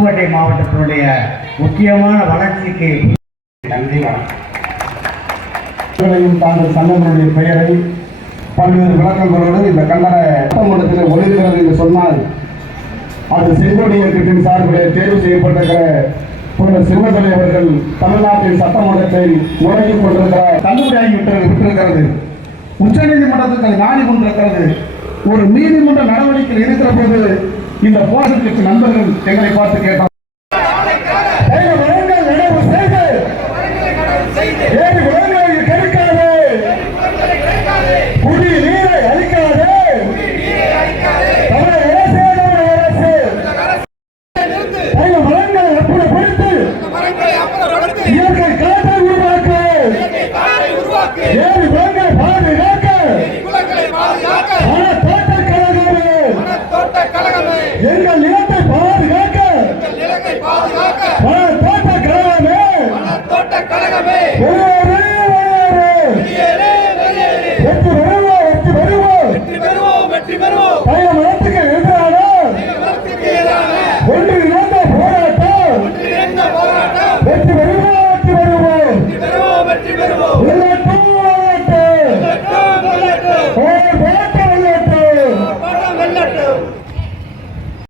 புதுக்கோட்டை மாவட்டத்தினுடைய முக்கியமான வளர்ச்சிக்கு நன்றி. தாங்கள் சங்கங்களுடைய பெயரை பல்வேறு விளக்கங்களோடு இந்த கண்டன சட்டமன்றத்தில் ஒளிர்கிறது என்று சொன்னால் அது செங்கோடி இயக்கத்தின் சார்பில் தேர்வு செய்யப்பட்டிருக்கிற சின்னத்தலை அவர்கள் தமிழ்நாட்டின் சட்டமன்றத்தை முடங்கிக் கொண்டிருக்கிறார். தள்ளுபடியாகி விட்டிருக்கிறது. உச்ச நீதிமன்றத்துக்கு நாடி கொண்டிருக்கிறது. ஒரு நீதிமன்ற நடவடிக்கையில் இருக்கிற போது இந்த போராட்டத்திற்கு நண்பர்கள் எங்களை பார்த்து கேட்டார். எங்கள் நிலத்தை பாதுகாக்க தோட்ட கழகமே